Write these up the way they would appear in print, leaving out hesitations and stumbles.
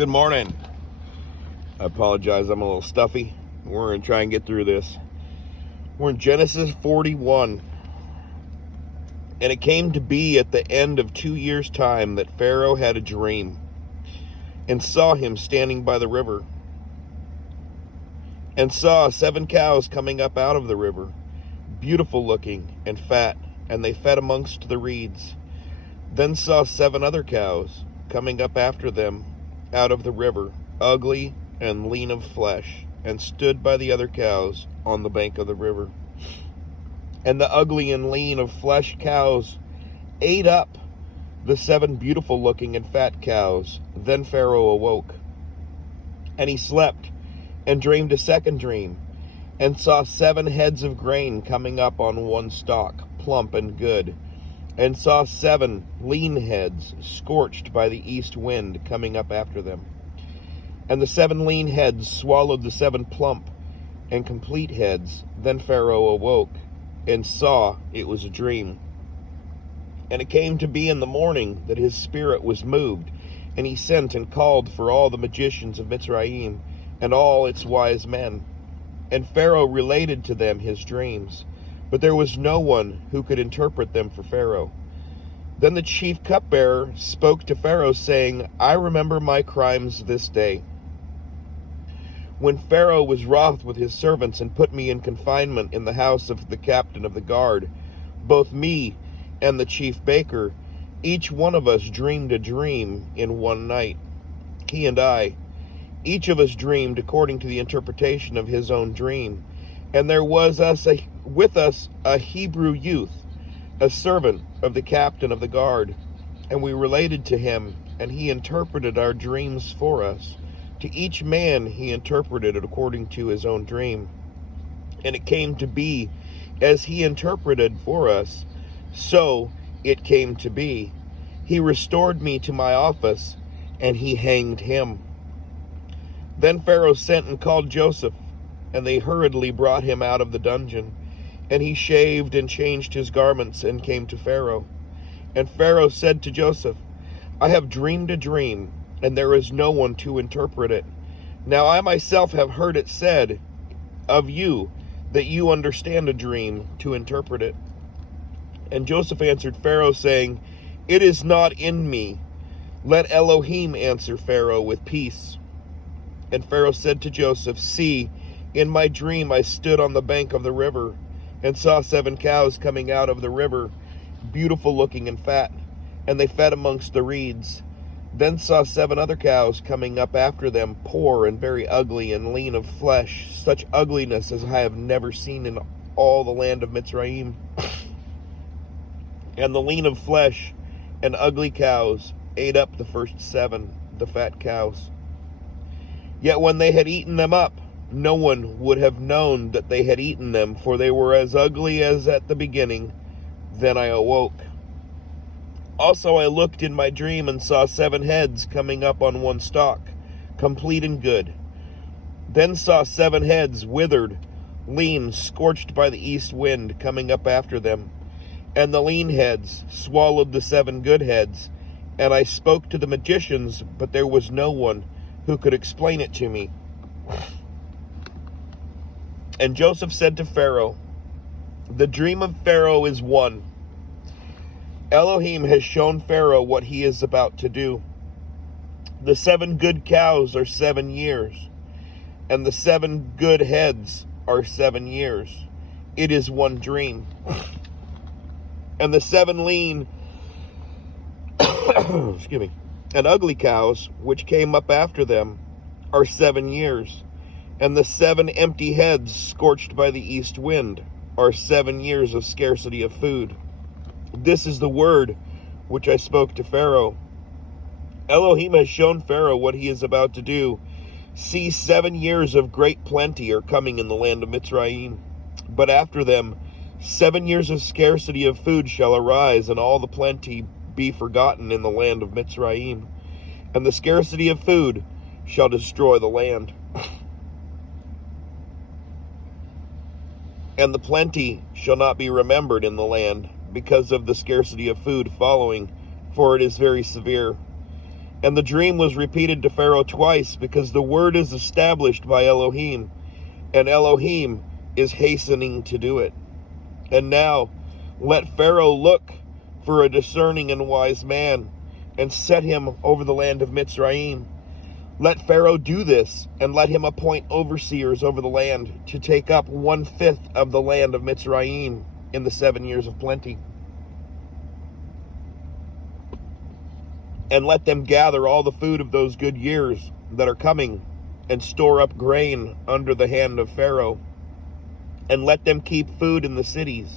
Good morning. I apologize, I'm a little stuffy. We're going to try and get through this. We're in Genesis 41. And it came to be at the end of 2 years' time that Pharaoh had a dream and saw him standing by the river, and saw 7 cows coming up out of the river, beautiful looking and fat, and they fed amongst the reeds. Then saw 7 other cows coming up after them out of the river, ugly and lean of flesh, and stood by the other cows on the bank of the river. And the ugly and lean of flesh cows ate up the 7 beautiful looking and fat cows. Then Pharaoh awoke, and he slept, and dreamed a second dream, and saw 7 heads of grain coming up on one stalk, plump and good, and saw 7 lean heads scorched by the east wind coming up after them. And the 7 lean heads swallowed the 7 plump and complete heads. Then Pharaoh awoke and saw it was a dream. And it came to be in the morning that his spirit was moved, and he sent and called for all the magicians of Mitzrayim and all its wise men. And Pharaoh related to them his dreams, but there was no one who could interpret them for Pharaoh. Then the chief cupbearer spoke to Pharaoh, saying, I remember my crimes this day, when Pharaoh was wroth with his servants and put me in confinement in the house of the captain of the guard. Both me and the chief baker, each one of us dreamed a dream in one night. He and I, each of us dreamed according to the interpretation of his own dream. And there was with us a Hebrew youth, a servant of the captain of the guard. And we related to him, and he interpreted our dreams for us. To each man he interpreted it according to his own dream. And it came to be, as he interpreted for us, so it came to be. He restored me to my office, and he hanged him. Then Pharaoh sent and called Joseph, and they hurriedly brought him out of the dungeon. And he shaved and changed his garments and came to Pharaoh. And Pharaoh said to Joseph, I have dreamed a dream, and there is no one to interpret it. Now I myself have heard it said of you that you understand a dream to interpret it. And Joseph answered Pharaoh, saying, It is not in me. Let Elohim answer Pharaoh with peace. And Pharaoh said to Joseph, See, in my dream I stood on the bank of the river, and saw 7 cows coming out of the river, beautiful looking and fat, and they fed amongst the reeds. Then saw 7 other cows coming up after them, poor and very ugly and lean of flesh, such ugliness as I have never seen in all the land of Mitzrayim. And the lean of flesh and ugly cows ate up the first 7, the fat cows. Yet when they had eaten them up, no one would have known that they had eaten them, for they were as ugly as at the beginning. Then I awoke. Also I looked in my dream and saw 7 heads coming up on one stalk, complete and good. Then saw 7 heads withered, lean, scorched by the east wind, coming up after them. And the lean heads swallowed the 7 good heads. And I spoke to the magicians, but there was no one who could explain it to me. And Joseph said to Pharaoh, The dream of Pharaoh is one. Elohim has shown Pharaoh what he is about to do. The 7 good cows are 7 years, and the 7 good heads are 7 years. It is one dream. And the 7 lean excuse me, and ugly cows, which came up after them, are 7 years. And the 7 empty heads, scorched by the east wind, are 7 years of scarcity of food. This is the word which I spoke to Pharaoh. Elohim has shown Pharaoh what he is about to do. See, 7 years of great plenty are coming in the land of Mitzrayim. But after them, 7 years of scarcity of food shall arise, and all the plenty be forgotten in the land of Mitzrayim. And the scarcity of food shall destroy the land. And the plenty shall not be remembered in the land, because of the scarcity of food following, for it is very severe. And the dream was repeated to Pharaoh twice, because the word is established by Elohim, and Elohim is hastening to do it. And now let Pharaoh look for a discerning and wise man, and set him over the land of Mitzrayim. Let Pharaoh do this, and let him appoint overseers over the land, to take up 1/5 of the land of Mitzrayim in the 7 years of plenty. And let them gather all the food of those good years that are coming, and store up grain under the hand of Pharaoh. And let them keep food in the cities.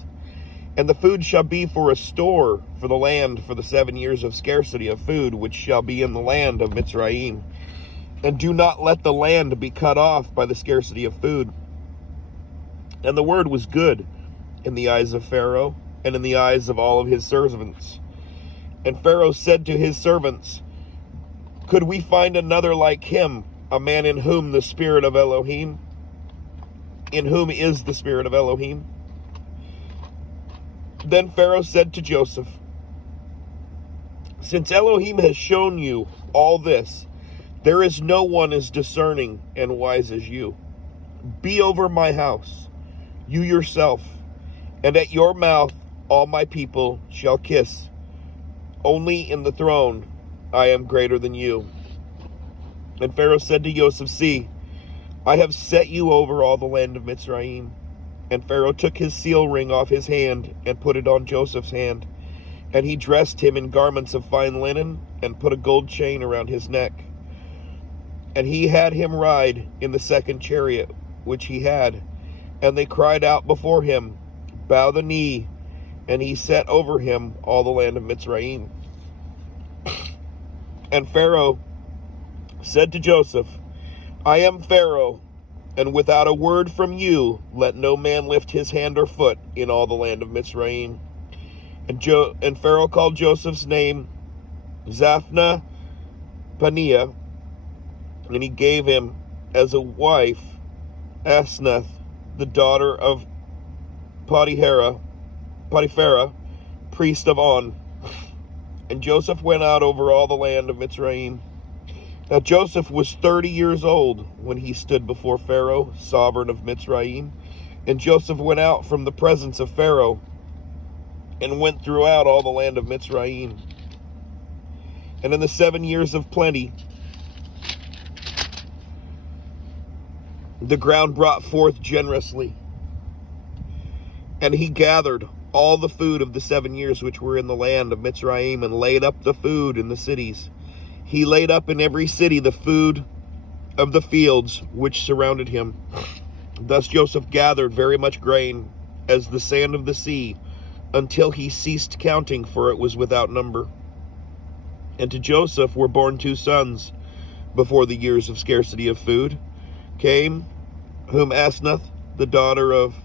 And the food shall be for a store for the land for the 7 years of scarcity of food, which shall be in the land of Mitzrayim. And do not let the land be cut off by the scarcity of food. And the word was good in the eyes of Pharaoh, and in the eyes of all of his servants. And Pharaoh said to his servants, could we find another like him, a man in whom the spirit of Elohim, in whom is the spirit of Elohim? Then Pharaoh said to Joseph, since Elohim has shown you all this, there is no one as discerning and wise as you. Be over my house, you yourself, and at your mouth all my people shall kiss. Only in the throne I am greater than you. And Pharaoh said to Joseph, see, I have set you over all the land of Mitzrayim. And Pharaoh took his seal ring off his hand and put it on Joseph's hand. And he dressed him in garments of fine linen and put a gold chain around his neck. And he had him ride in the second chariot which he had. And they cried out before him, bow the knee. And he set over him all the land of Mitzrayim. And Pharaoh said to Joseph, I am Pharaoh, and without a word from you, let no man lift his hand or foot in all the land of Mitzrayim. And Pharaoh called Joseph's name Zaphnath Paneah, and he gave him as a wife Asnath, the daughter of Potiphera, priest of On. And Joseph went out over all the land of Mitzrayim. Now Joseph was 30 years old when he stood before Pharaoh, sovereign of Mitzrayim. And Joseph went out from the presence of Pharaoh, and went throughout all the land of Mitzrayim. And in the 7 years of plenty, the ground brought forth generously. And he gathered all the food of the 7 years which were in the land of Mitzrayim, and laid up the food in the cities. He laid up in every city the food of the fields which surrounded him. Thus Joseph gathered very much grain, as the sand of the sea, until he ceased counting, for it was without number. And to Joseph were born 2 sons before the years of scarcity of food came, whom Asnath, the daughter of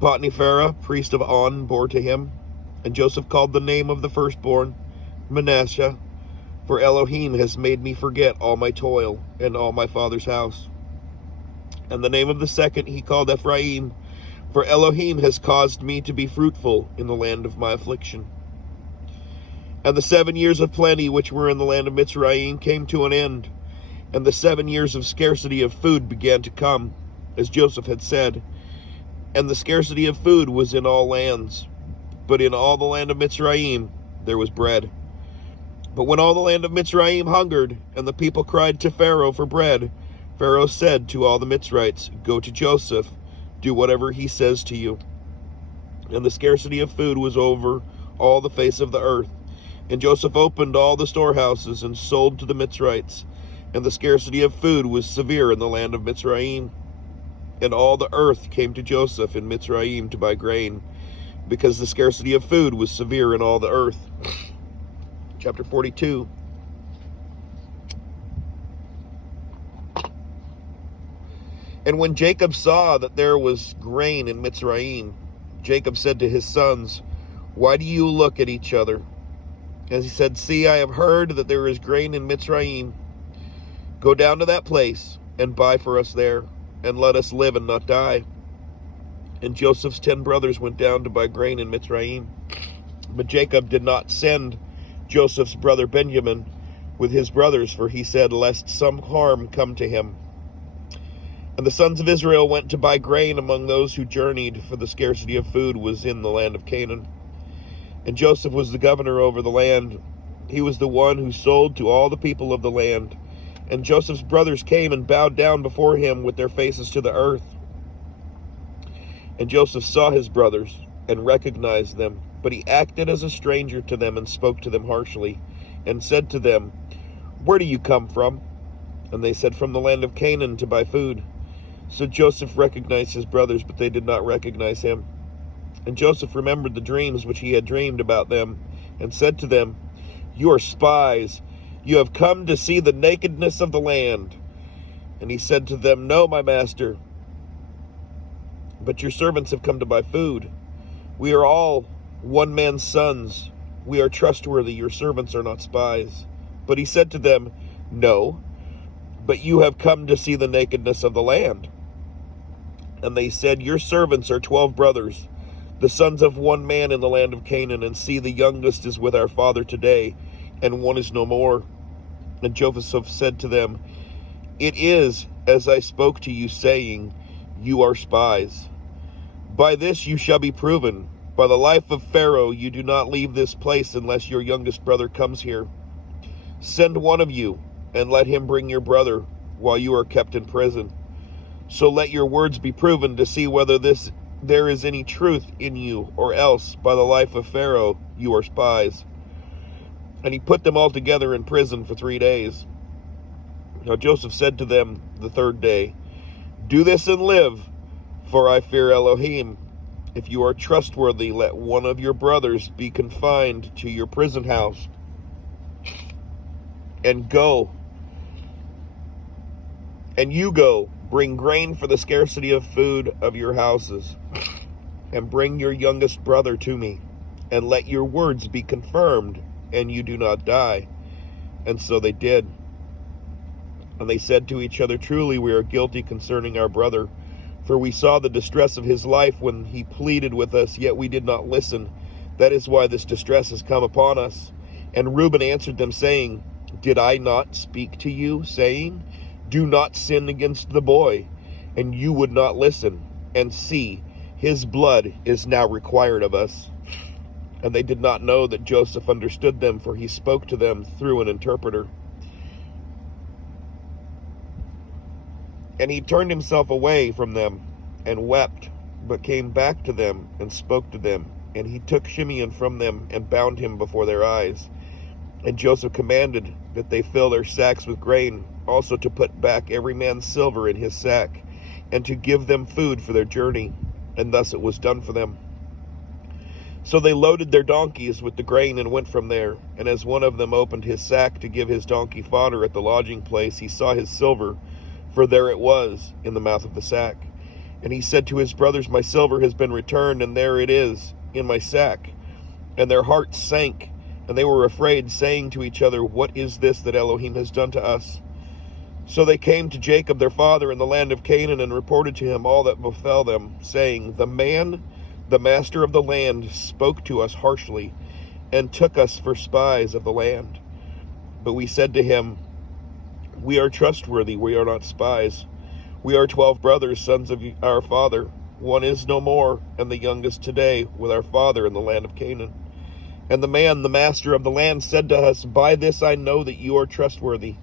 Potiphera, priest of On, bore to him. And Joseph called the name of the firstborn Manasseh, for Elohim has made me forget all my toil and all my father's house. And the name of the second he called Ephraim, for Elohim has caused me to be fruitful in the land of my affliction. And the 7 years of plenty which were in the land of Mitzrayim came to an end, and the 7 years of scarcity of food began to come, as Joseph had said. And the scarcity of food was in all lands, but in all the land of Mitzrayim there was bread. But when all the land of Mitzrayim hungered, and the people cried to Pharaoh for bread, Pharaoh said to all the Mitzrites, go to Joseph, do whatever he says to you. And the scarcity of food was over all the face of the earth. And Joseph opened all the storehouses and sold to the Mitzrites. And the scarcity of food was severe in the land of Mitzrayim. And all the earth came to Joseph in Mitzrayim to buy grain, because the scarcity of food was severe in all the earth. Chapter 42. And when Jacob saw that there was grain in Mitzrayim, Jacob said to his sons, why do you look at each other? And he said, see, I have heard that there is grain in Mitzrayim. Go down to that place and buy for us there, and let us live and not die. And Joseph's 10 brothers went down to buy grain in Mitzrayim. But Jacob did not send Joseph's brother Benjamin, with his brothers, for he said, lest some harm come to him. And the sons of Israel went to buy grain among those who journeyed, for the scarcity of food was in the land of Canaan. And Joseph was the governor over the land. He was the one who sold to all the people of the land. And Joseph's brothers came and bowed down before him with their faces to the earth. And Joseph saw his brothers and recognized them, but he acted as a stranger to them and spoke to them harshly, and said to them, Where do you come from? And they said, From the land of Canaan, to buy food. So Joseph recognized his brothers, but they did not recognize him. And Joseph remembered the dreams which he had dreamed about them, and said to them, You are spies. You have come to see the nakedness of the land. And he said to them, No, my master, but your servants have come to buy food. We are all one man's sons. We are trustworthy. Your servants are not spies. But he said to them, No, but you have come to see the nakedness of the land. And they said, Your servants are 12 brothers, the sons of one man in the land of Canaan, and see, the youngest is with our father today, and one is no more. And Joseph said to them, It is as I spoke to you, saying, You are spies. By this you shall be proven. By the life of Pharaoh, you do not leave this place unless your youngest brother comes here. Send one of you, and let him bring your brother while you are kept in prison. So let your words be proven to see whether there is any truth in you, or else, by the life of Pharaoh, you are spies. And he put them all together in prison for 3 days. Now Joseph said to them the third day, Do this and live, for I fear Elohim. If you are trustworthy, let one of your brothers be confined to your prison house. And you go, bring grain for the scarcity of food of your houses, and bring your youngest brother to me, and let your words be confirmed, and you do not die. And so they did. And they said to each other, Truly we are guilty concerning our brother, for we saw the distress of his life when he pleaded with us, yet we did not listen. That is why this distress has come upon us. And Reuben answered them, saying, Did I not speak to you, saying, Do not sin against the boy? And you would not listen. And see, his blood is now required of us. And they did not know that Joseph understood them, for he spoke to them through an interpreter. And he turned himself away from them and wept, but came back to them and spoke to them. And he took Shimeon from them and bound him before their eyes. And Joseph commanded that they fill their sacks with grain, also to put back every man's silver in his sack, and to give them food for their journey. And thus it was done for them. So they loaded their donkeys with the grain and went from there. And as one of them opened his sack to give his donkey fodder at the lodging place, he saw his silver, for there it was in the mouth of the sack. And he said to his brothers, My silver has been returned, and there it is in my sack. And their hearts sank, and they were afraid, saying to each other, What is this that Elohim has done to us? So they came to Jacob their father in the land of Canaan, and reported to him all that befell them, saying, The man, the master of the land, spoke to us harshly, and took us for spies of the land. But we said to him, We are trustworthy, we are not spies. We are 12 brothers, sons of our father. One is no more, and the youngest today with our father in the land of Canaan. And the man, the master of the land, said to us, By this I know that you are trustworthy.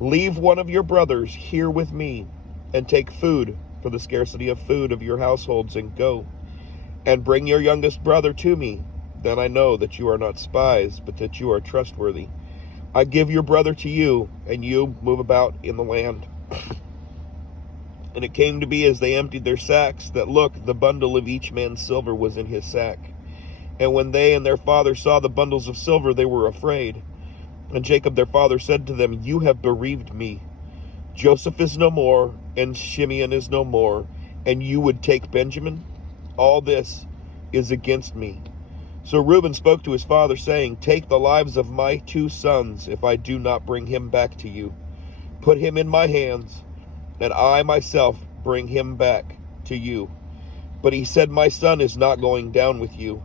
Leave one of your brothers here with me, and take food for the scarcity of food of your households, and go. And bring your youngest brother to me. Then I know that you are not spies, but that you are trustworthy. I give your brother to you, and you move about in the land. And it came to be, as they emptied their sacks, that look, the bundle of each man's silver was in his sack. And when they and their father saw the bundles of silver, they were afraid. And Jacob their father said to them, You have bereaved me. Joseph is no more, and Shimeon is no more, and you would take Benjamin? All this is against me. So Reuben spoke to his father, saying, Take the lives of my 2 sons, if I do not bring him back to you. Put him in my hands, and I myself bring him back to you. But he said, My son is not going down with you,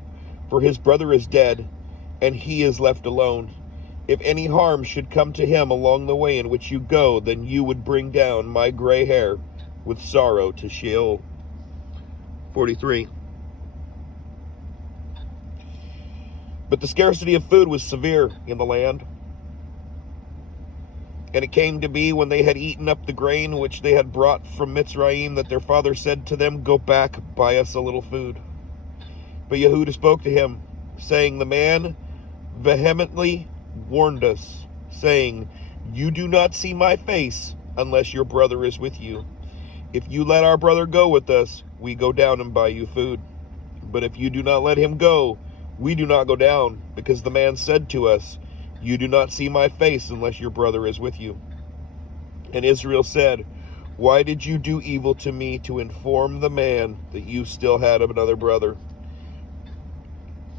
for his brother is dead, and he is left alone. If any harm should come to him along the way in which you go, then you would bring down my gray hair with sorrow to Sheol. 43. But the scarcity of food was severe in the land. And it came to be, when they had eaten up the grain which they had brought from Mitzrayim, that their father said to them, Go back, buy us a little food. But Yehudah spoke to him, saying, The man vehemently warned us, saying, You do not see my face unless your brother is with you. If you let our brother go with us, we go down and buy you food. But if you do not let him go, we do not go down, because the man said to us, You do not see my face unless your brother is with you. And Israel said, Why did you do evil to me to inform the man that you still had another brother?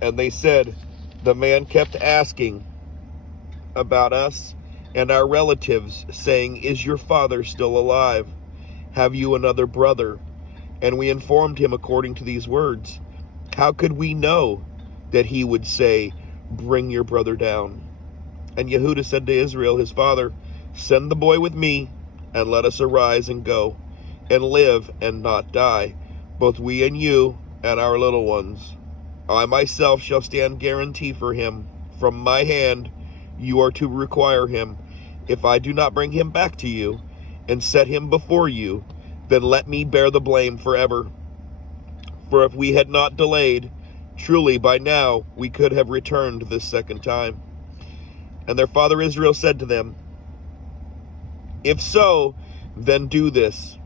And they said, The man kept asking about us and our relatives, saying, Is your father still alive? Have you another brother? And we informed him according to these words. How could we know that he would say, Bring your brother down? And Yehudah said to Israel his father, Send the boy with me, and let us arise and go, and live and not die, both we and you and our little ones. I myself shall stand guarantee for him. From my hand you are to require him. If I do not bring him back to you, and set him before you, then let me bear the blame forever. For if we had not delayed, truly by now we could have returned this second time. And their father Israel said to them, If so, then do this.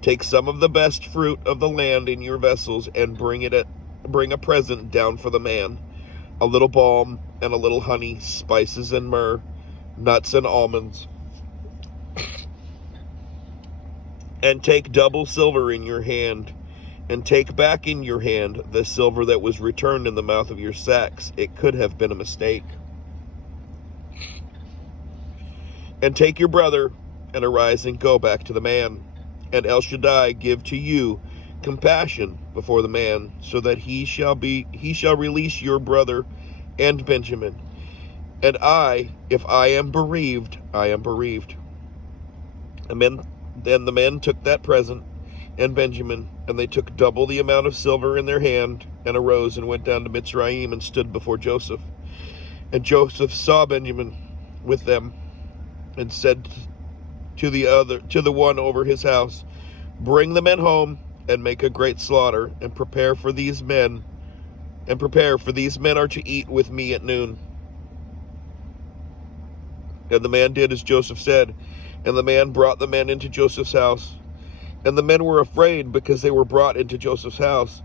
Take some of the best fruit of the land in your vessels, and bring a present down for the man, a little balm and a little honey, spices and myrrh, nuts and almonds. And take double silver in your hand, and take back in your hand the silver that was returned in the mouth of your sacks. It could have been a mistake. And take your brother, and arise and go back to the man. And El Shaddai give to you compassion before the man, so that he shall release your brother and Benjamin. And if I am bereaved, I am bereaved. And then the men took that present and Benjamin, and they took double the amount of silver in their hand, and arose and went down to Mitzrayim and stood before Joseph. And Joseph saw Benjamin with them, and said to the one over his house, Bring the men home, and make a great slaughter, and prepare for these men are to eat with me at noon. And the man did as Joseph said, and the man brought the men into Joseph's house. And the men were afraid, because they were brought into Joseph's house.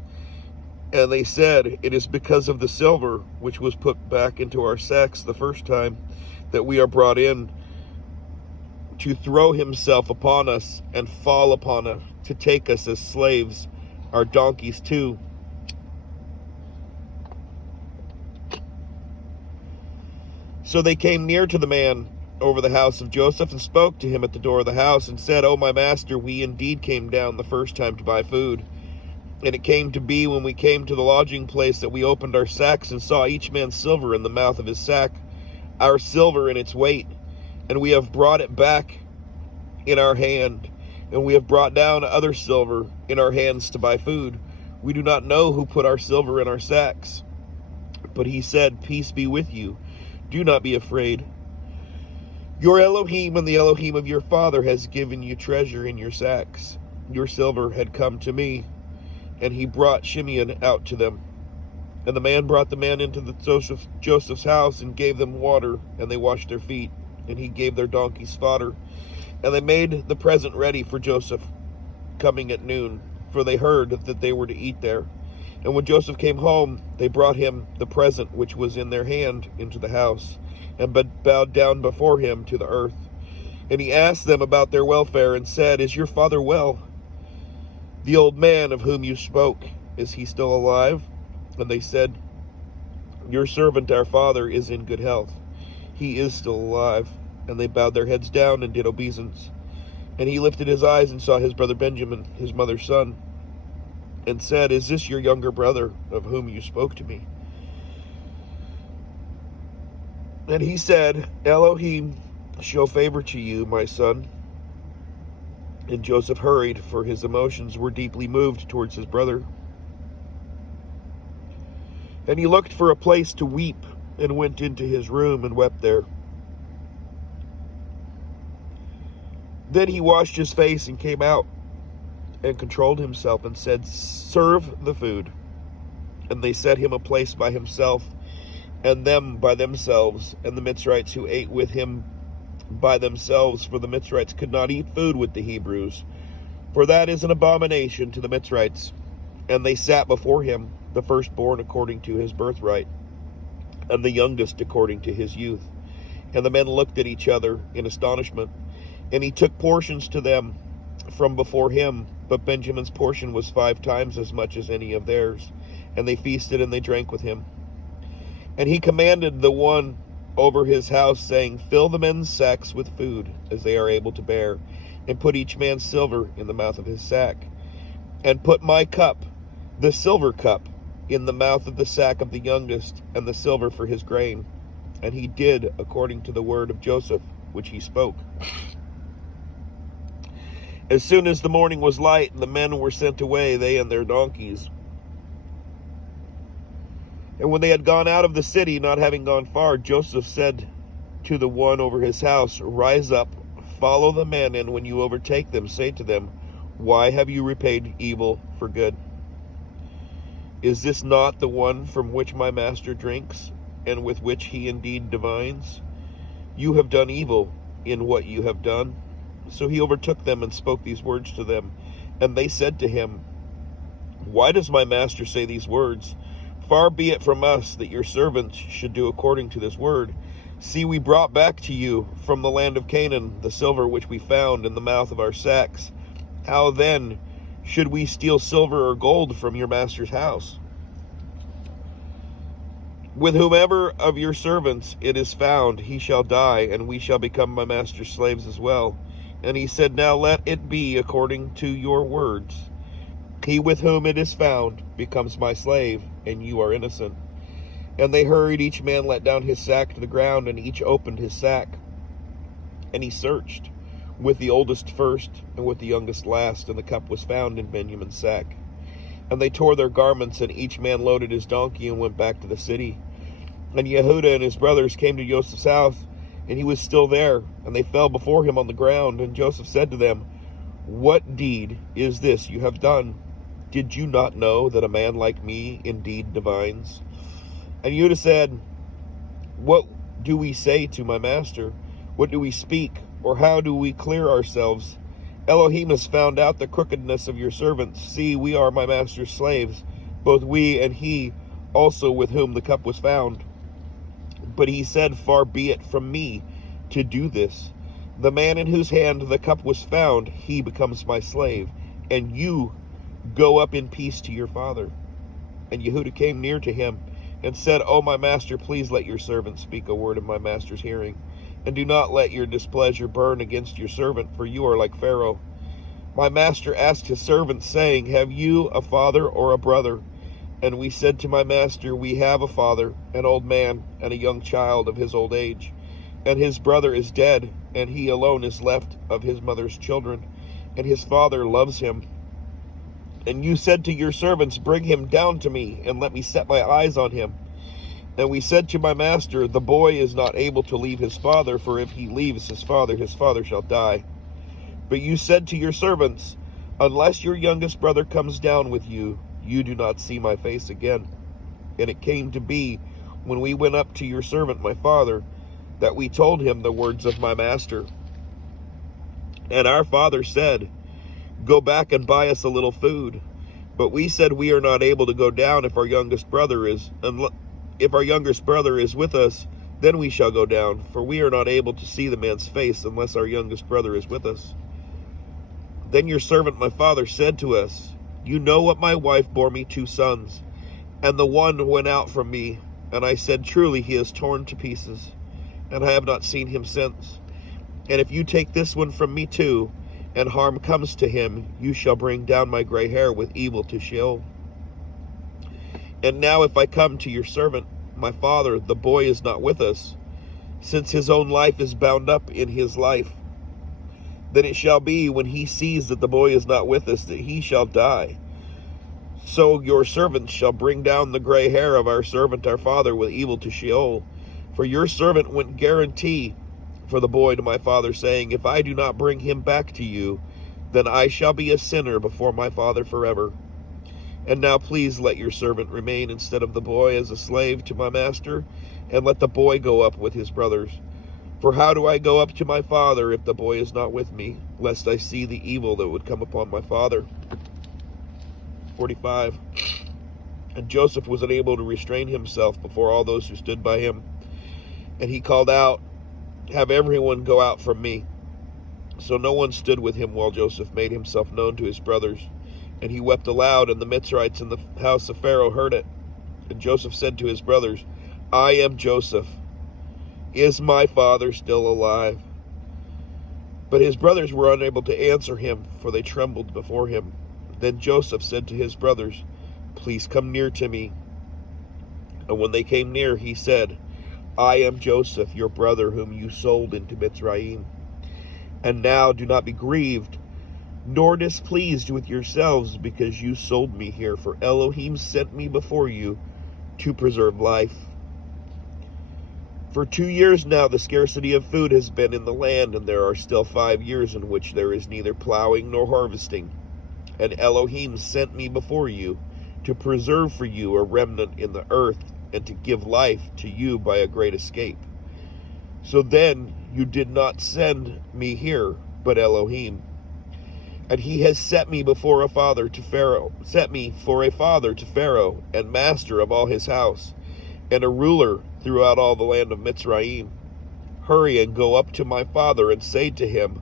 And they said, It is because of the silver which was put back into our sacks the first time that we are brought in, to throw himself upon us and fall upon us, to take us as slaves, our donkeys too. So they came near to the man over the house of Joseph, and spoke to him at the door of the house, and said, O my master, we indeed came down the first time to buy food. And it came to be, when we came to the lodging place, that we opened our sacks, and saw each man's silver in the mouth of his sack, our silver in its weight. And we have brought it back in our hand, and we have brought down other silver in our hands to buy food. We do not know who put our silver in our sacks. But he said, Peace be with you. Do not be afraid. Your Elohim and the Elohim of your father has given you treasure in your sacks. Your silver had come to me. And he brought Shimeon out to them. And the man brought the man into Joseph's house, and gave them water, and they washed their feet. And he gave their donkeys fodder. And they made the present ready for Joseph coming at noon, for they heard that they were to eat there. And when Joseph came home, they brought him the present which was in their hand into the house, and bowed down before him to the earth. And he asked them about their welfare, and said, Is your father well? The old man of whom you spoke, is he still alive? And they said, Your servant our father is in good health. He is still alive. And they bowed their heads down and did obeisance. And he lifted his eyes and saw his brother Benjamin, his mother's son, and said, Is this your younger brother of whom you spoke to me? And he said, Elohim show favor to you, my son. And Joseph hurried, for his emotions were deeply moved towards his brother. And he looked for a place to weep, and went into his room and wept there. Then he washed his face and came out, and controlled himself, and said, serve the food. And they set him a place by himself, and them by themselves, and the Mitzrites who ate with him by themselves, for the Mitzrites could not eat food with the Hebrews, for that is an abomination to the Mitzrites. And they sat before him, the firstborn according to his birthright, and the youngest according to his youth. And the men looked at each other in astonishment. And he took portions to them from before him, but Benjamin's portion was 5 times as much as any of theirs. And they feasted and they drank with him. And he commanded the one over his house, saying, fill the men's sacks with food, as they are able to bear, and put each man's silver in the mouth of his sack. And put my cup, the silver cup, in the mouth of the sack of the youngest, and the silver for his grain. And he did according to the word of Joseph, which he spoke. As soon as the morning was light, and the men were sent away, they and their donkeys. And when they had gone out of the city, not having gone far, Joseph said to the one over his house, rise up, follow the men, and when you overtake them, say to them, why have you repaid evil for good? Is this not the one from which my master drinks, and with which he indeed divines? You have done evil in what you have done. So he overtook them and spoke these words to them. And they said to him, why does my master say these words? Far be it from us that your servants should do according to this word. See, we brought back to you from the land of Canaan the silver which we found in the mouth of our sacks. How then should we steal silver or gold from your master's house? With whomever of your servants it is found, he shall die, and we shall become my master's slaves as well. And he said, now let it be according to your words. He with whom it is found becomes my slave, and you are innocent. And they hurried, each man let down his sack to the ground, and each opened his sack. And he searched, with the oldest first, and with the youngest last, and the cup was found in Benjamin's sack. And they tore their garments, and each man loaded his donkey, and went back to the city. And Yehudah and his brothers came to Joseph's house, and he was still there, and they fell before him on the ground. And Joseph said to them, what deed is this you have done? Did you not know that a man like me indeed divines? And Yehudah said, what do we say to my master? What do we speak? Or how do we clear ourselves? Elohim has found out the crookedness of your servants. See, we are my master's slaves, both we and he also with whom the cup was found. But he said, far be it from me to do this. The man in whose hand the cup was found, he becomes my slave, and you go up in peace to your father. And Yehudah came near to him and said, O my master, please let your servant speak a word in my master's hearing, and do not let your displeasure burn against your servant, for you are like Pharoh. My master asked his servants, saying, have you a father or a brother? And we said to my master, we have a father, an old man, and a young child of his old age. And his brother is dead, and he alone is left of his mother's children, and his father loves him. And you said to your servants, bring him down to me, and let me set my eyes on him. And we said to my master, the boy is not able to leave his father, for if he leaves his father shall die. But you said to your servants, unless your youngest brother comes down with you, you do not see my face again. And it came to be, when we went up to your servant my father, that we told him the words of my master. And our father said, go back and buy us a little food. But we said, we are not able to go down if our youngest brother is with us, then we shall go down, for we are not able to see the man's face unless our youngest brother is with us. Then your servant my father said to us, you know what my wife bore me 2 sons, and the one went out from me, and I said, truly he is torn to pieces, and I have not seen him since. And if you take this one from me too, and harm comes to him, you shall bring down my gray hair with evil to Sheol. And now if I come to your servant, my father, the boy is not with us, since his own life is bound up in his life. Then it shall be, when he sees that the boy is not with us, that he shall die. So your servants shall bring down the gray hair of our servant our father with evil to Sheol. For your servant went guarantee for the boy to my father, saying, if I do not bring him back to you, then I shall be a sinner before my father forever. And now please let your servant remain instead of the boy as a slave to my master, and let the boy go up with his brothers. For how do I go up to my father if the boy is not with me, lest I see the evil that would come upon my father? 45. And Joseph was unable to restrain himself before all those who stood by him. And he called out, have everyone go out from me. So no one stood with him while Joseph made himself known to his brothers. And he wept aloud, and the Mitzrites in the house of Pharaoh heard it. And Joseph said to his brothers, I am Joseph. Is my father still alive? But his brothers were unable to answer him, for they trembled before him. Then Joseph said to his brothers, please come near to me. And when they came near, he said, I am Joseph, your brother, whom you sold into Mitzrayim. And now do not be grieved, nor displeased with yourselves, because you sold me here, for Elohim sent me before you to preserve life. For 2 years now the scarcity of food has been in the land, and there are still 5 years in which there is neither plowing nor harvesting. And Elohim sent me before you to preserve for you a remnant in the earth, and to give life to you by a great escape. So then you did not send me here, but Elohim. And he has set me for a father to Pharaoh, and master of all his house, and a ruler throughout all the land of Mitzrayim. Hurry and go up to my father and say to him,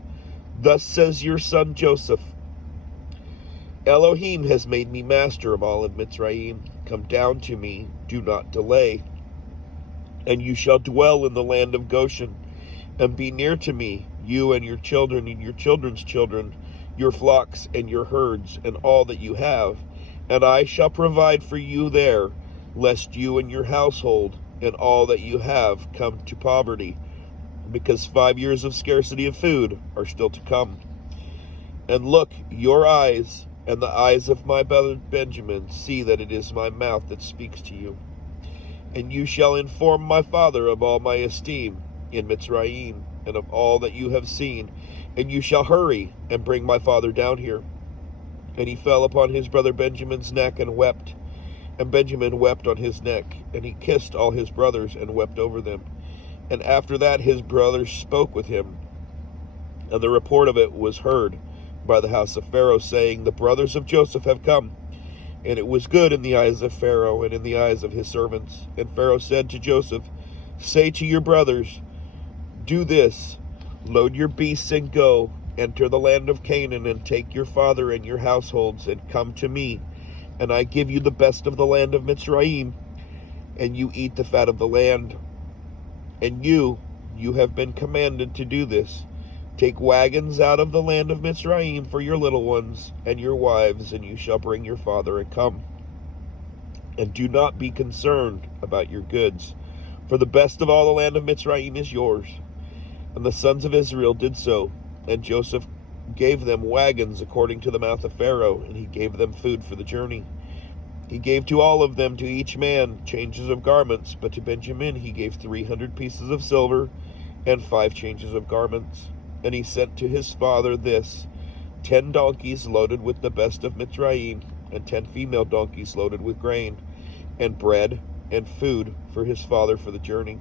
thus says your son Joseph, Elohim has made me master of all of Mitzrayim. Come down to me, do not delay. And you shall dwell in the land of Goshen, and be near to me, you and your children and your children's children, your flocks and your herds, and all that you have. And I shall provide for you there, lest you and your household and all that you have come to poverty, because 5 years of scarcity of food are still to come. And look, your eyes and the eyes of my brother Benjamin see that it is my mouth that speaks to you. And you shall inform my father of all my esteem in Mitzrayim, and of all that you have seen, and you shall hurry and bring my father down here. And he fell upon his brother Benjamin's neck and wept. And Benjamin wept on his neck, and he kissed all his brothers and wept over them. And after that his brothers spoke with him, and the report of it was heard by the house of Pharaoh, saying, the brothers of Joseph have come. And it was good in the eyes of Pharaoh and in the eyes of his servants. And Pharaoh said to Joseph, say to your brothers, do this, load your beasts and go, enter the land of Canaan, and take your father and your households, and come to me. And I give you the best of the land of Mitzrayim, and you eat the fat of the land. And you have been commanded to do this. Take wagons out of the land of Mitzrayim for your little ones and your wives, and you shall bring your father and come. And do not be concerned about your goods, for the best of all the land of Mitzrayim is yours. And the sons of Israel did so, and Joseph gave them wagons according to the mouth of Pharaoh, and he gave them food for the journey. He gave to all of them, to each man, changes of garments, but to Benjamin he gave 300 pieces of silver and 5 changes of garments. And he sent to his father this, 10 donkeys loaded with the best of Mitzrayim, and 10 female donkeys loaded with grain, and bread, and food for his father for the journey.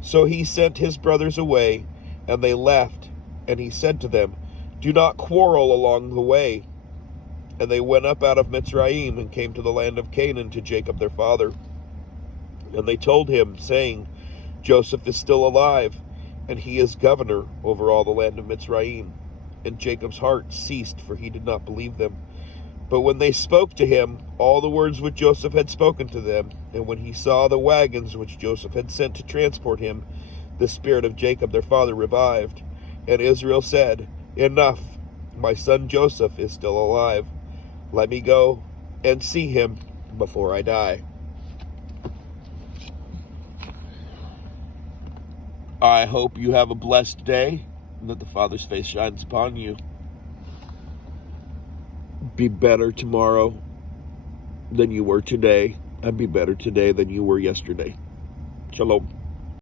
So he sent his brothers away, and they left. And he said to them, do not quarrel along the way. And they went up out of Mitzrayim, and came to the land of Canaan to Jacob their father. And they told him, saying, Joseph is still alive, and he is governor over all the land of Mitzrayim. And Jacob's heart ceased, for he did not believe them. But when they spoke to him all the words which Joseph had spoken to them, and when he saw the wagons which Joseph had sent to transport him, the spirit of Jacob their father revived. And Israel said, enough, my son Joseph is still alive. Let me go and see him before I die. I hope you have a blessed day and that the Father's face shines upon you. Be better tomorrow than you were today, and be better today than you were yesterday. Shalom.